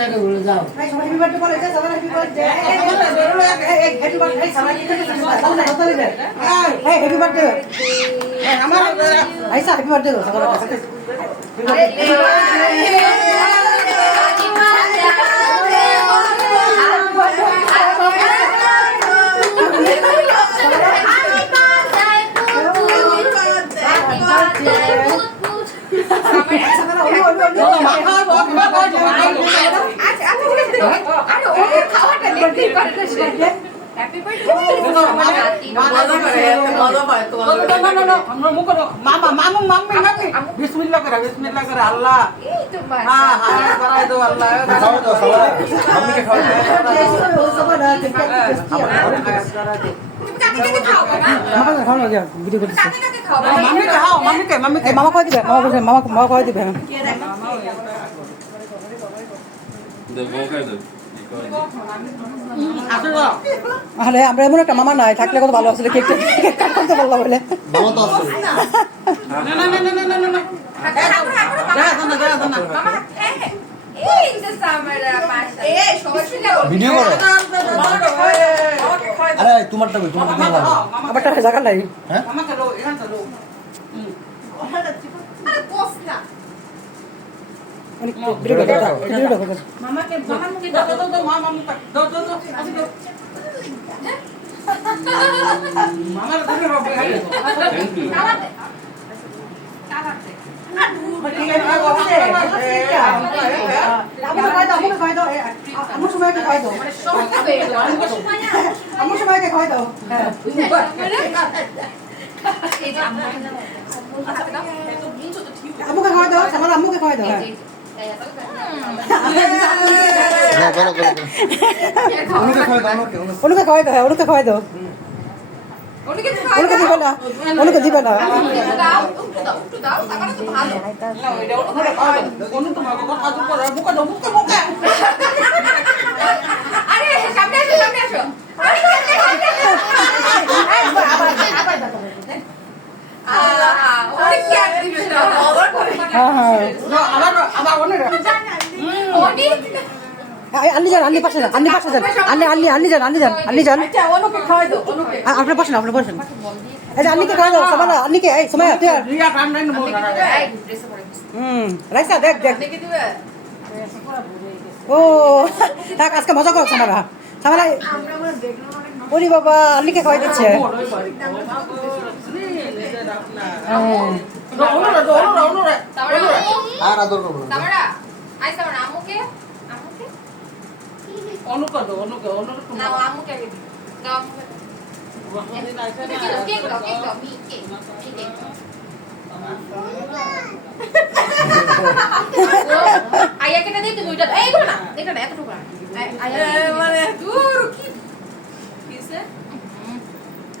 থেকে বলে যাও হ্যাপি বার্থডে বলে যা সবাই হ্যাপি বার্থডে হ্যাপি বার্থডে সবাই হ্যাপি বার্থডে আমার আইসা হ্যাপি বার্থডে দো সবাই বিসমিল্লাহ করে আল্লাহ হ্যাঁ হ্যাঁ করাই দাও আল্লাহ খাওয়া দাও সবাই আম্মিকে খাওয়া দাও মামা খাও না যা ভিডিও করতেছ মাম্মিকে খাও মাম্মিকে মামা কই দিবে মামা কই দিবে আরে আমরা এমন একটা মামা নাই থাকলে কত ভালো আসলে কেক কাট করতে পারলাম বলে মামা তো আছে না না না না না না ভিডিও করো আরে তোমারটা কই তোমারটা কেমন লাগে আবারটা জায়গা নাই হ্যাঁ মামা চলো এখান চলো অনেক ভিডিও করতে মামাকে মামার মুখে দাও দাও দাও মামা মুখে দাও দাও দাও মামার ধরে হবে আমুকে খাওয়াই দাও সামার আমুকে খাওয়াই দাও না করো করো অনুকে খাওয়াই দাও অনুকে খাওয়াই দাও অনুকে দিবে না অনুকে দিবে না আন্নি যান আন্নি পাশে যান আন্নি পাশে যান আন্নি যান আপনার পাশে না আপনার পাশে না এই যে আন্নিকে খাওয়াই দাও সবাই আন্নিকে এই সময় তুই রাইসা দেখ ও থাক আজকে মজা করো সামারা ওরে বাবা আন্নিকে খাওয়াই দিচ্ছে আর আদর করবো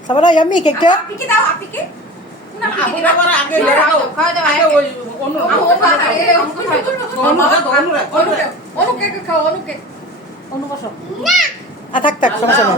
সামারা ইয়াম্মি কেকটা থাক সমস্যা নেই